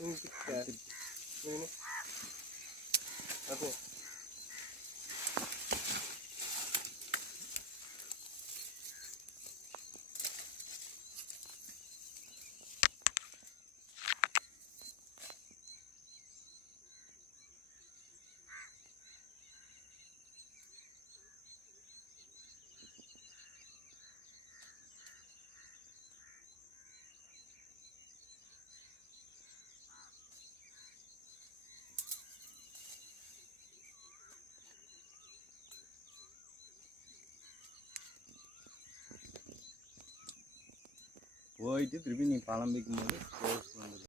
Okay. போயிட்டு திருப்பி நீ பழம் வைக்கும்போது க்ளோஸ் பண்ணுறது.